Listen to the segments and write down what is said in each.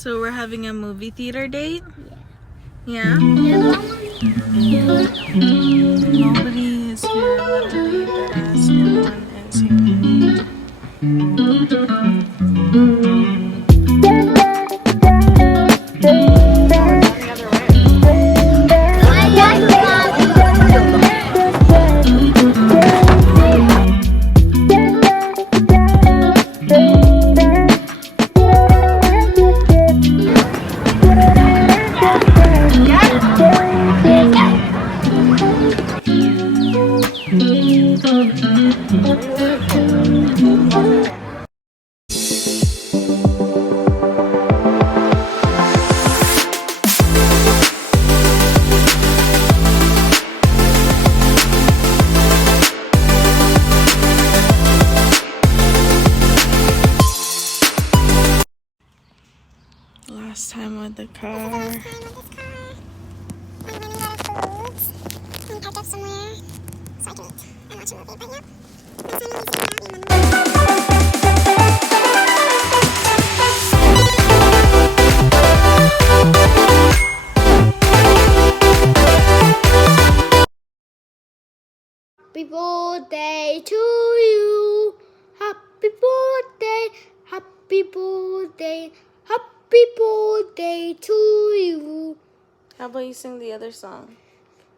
So we're having a movie theater date? Yeah? Nobody is here, literally. That ass, no one is here. Last time with the car. Happy birthday to you. Happy birthday. Happy birthday. Happy birthday to you. How about you sing the other song?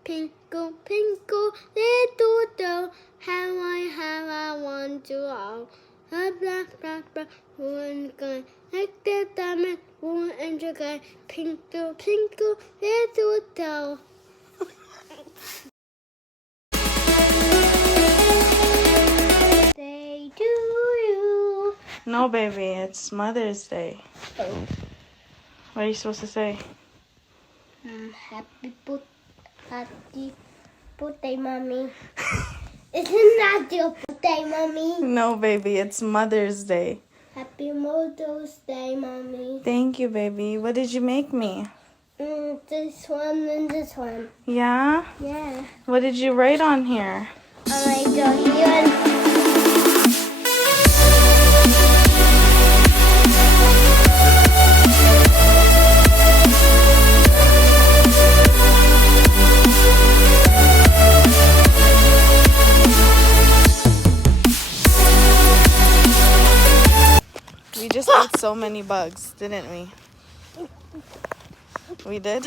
Twinkle, twinkle, little star, how I want to all. A black, black, black, one guy, like the diamond, one angel guy. Twinkle, twinkle, little star. Day to you. No, baby, it's Mother's Day. Oh. What are you supposed to say? Happy birthday, mommy. Isn't that your birthday, mommy? No, baby, it's Mother's Day. Happy Mother's Day, mommy. Thank you, baby. What did you make me? This one and this one. Yeah? Yeah. What did you write on here? Alright, so here. We just ate so many bugs, didn't we? We did?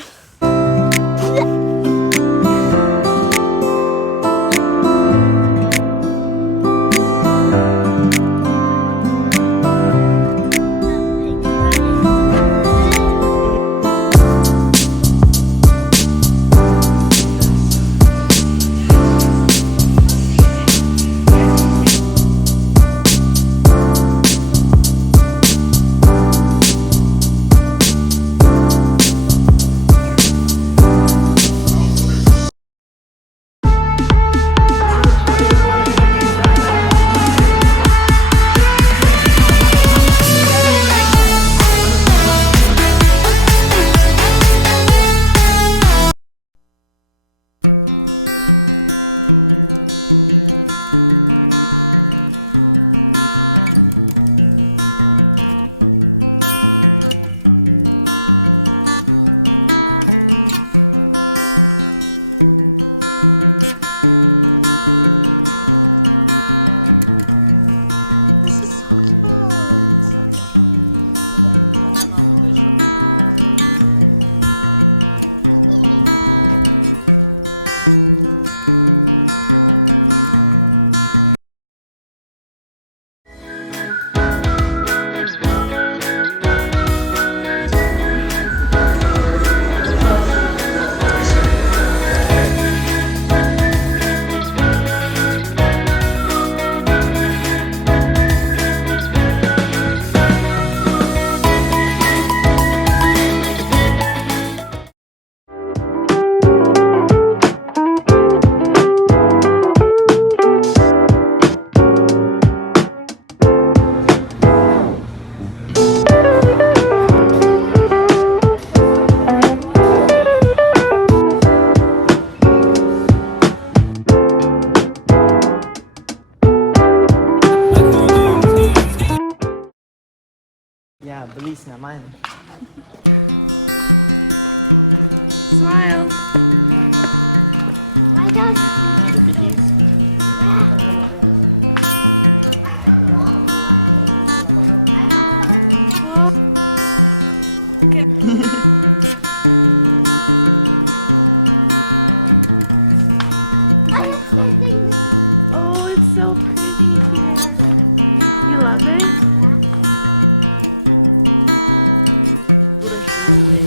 Ya, bilis naman. Smile. My dog. See the fishies? Oh, it's so pretty here. You love it? Put a shoe away.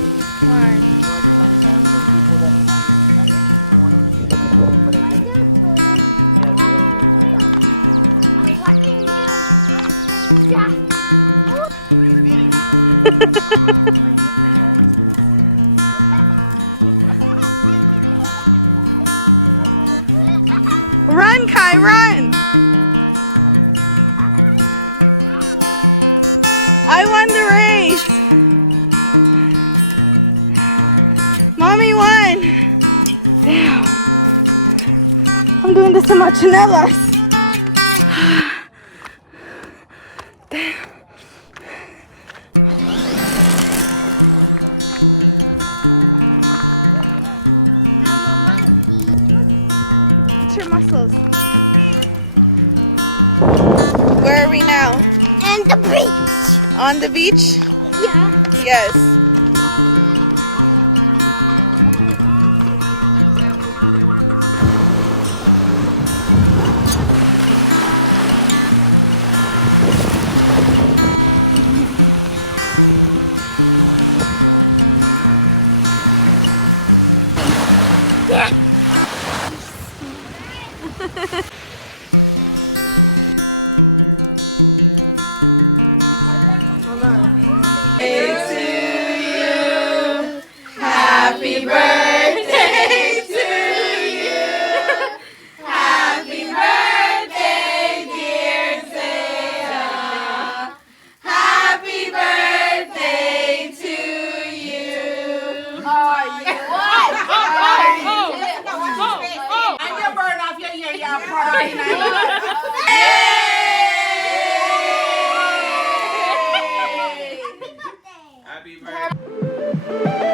Why? So I just understand some people that want to be alone, but I didn't. Yeah, Run, Khai, run! I won the race! Mommy won! Damn. I'm doing this to my chanelas. Damn. What's your muscles? Where are we now? And the beach. On the beach? Yeah. Yes. Hold on. Hey to you. Happy birthday to you. Happy birthday, dear Sarah. Happy birthday to you. And you burn off your ear, you're crying. happy birthday.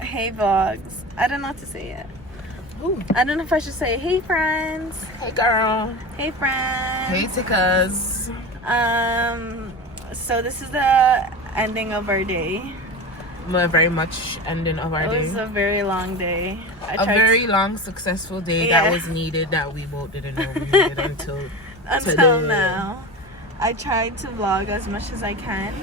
Hey vlogs. I don't know what to say yet. Ooh. I don't know if I should say hey friends. Hey girl. Hey friends. Hey tickers. So this is the ending of our day. We're very much ending of our It day. was a very long day. A very long, successful day Yeah. that was needed that we both didn't know we needed until until today. now. I tried to vlog as much as I can.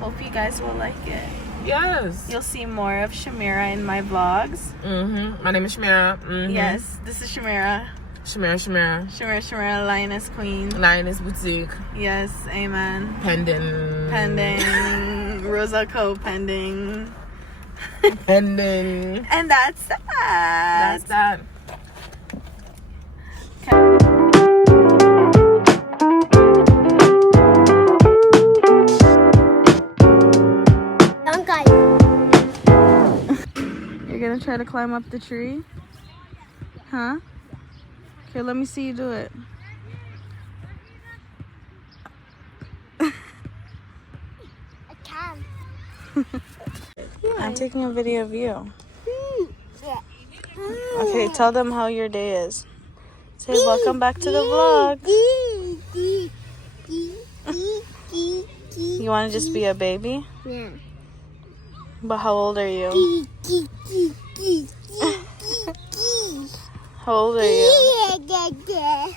Hope you guys will like it. Yes. You'll see more of Shamira in my vlogs. My name is Shamira. Yes, this is Shamira. Shamira, Lioness Queen. Lioness Boutique. Yes, amen. Pending. Rosa Co. pending. Pending. And that's that. That's that. You're gonna try to climb up the tree? Huh? Okay, let me see you do it. I can. I'm taking a video of you. Okay, tell them how your day is. Say welcome back to the vlog. You want to just be a baby? Yeah. But how old are you? How old are you?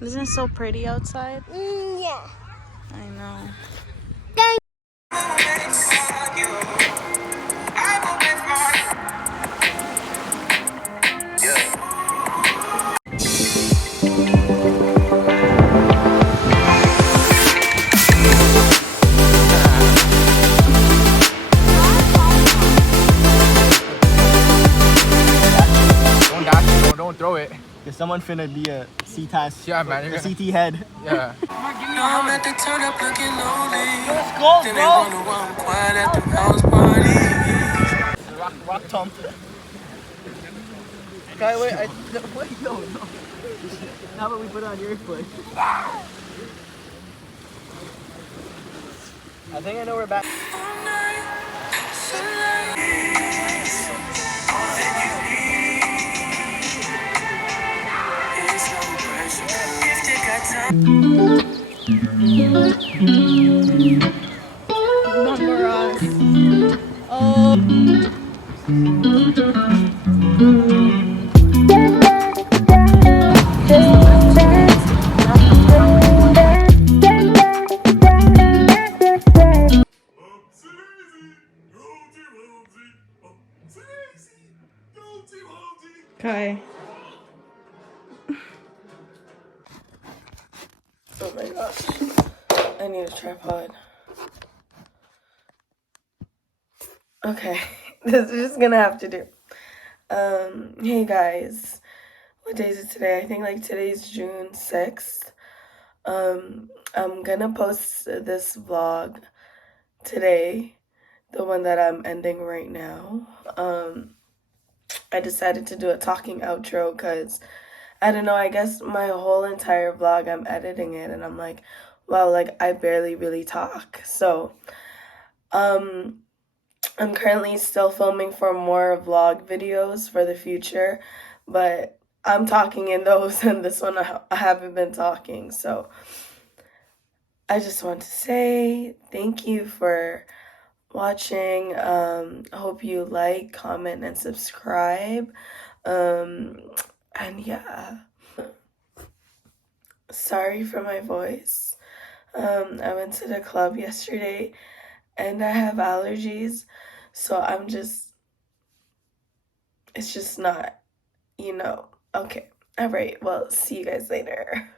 Isn't it so pretty outside? Yeah. I know. throw it. Cause someone finna be a C-task. Yeah, man. A CT head. Yeah. I'm at the turn up looking lonely. Let's go, Then they wonder why I'm quiet at the house party. Rock Tom. Kai, wait, wait, no. How about we put on your foot? I think I know we're back. Number us. Oh. Kai. Oh my gosh. I need a tripod. Okay. This is just gonna have to do. Hey guys. What day is it today? I think like today's June 6th. I'm gonna post this vlog today. The one that I'm ending right now. I decided to do a talking outro because I don't know, I guess my whole entire vlog, I'm editing it and I'm like, wow, like I barely really talk. So, I'm currently still filming for more vlog videos for the future, but I'm talking in those and this one I haven't been talking. So, I just want to say thank you for watching. I hope you like, comment, and subscribe. And yeah, sorry for my voice. I went to the club yesterday and I have allergies, so it's just not, okay. All right, well, see you guys later.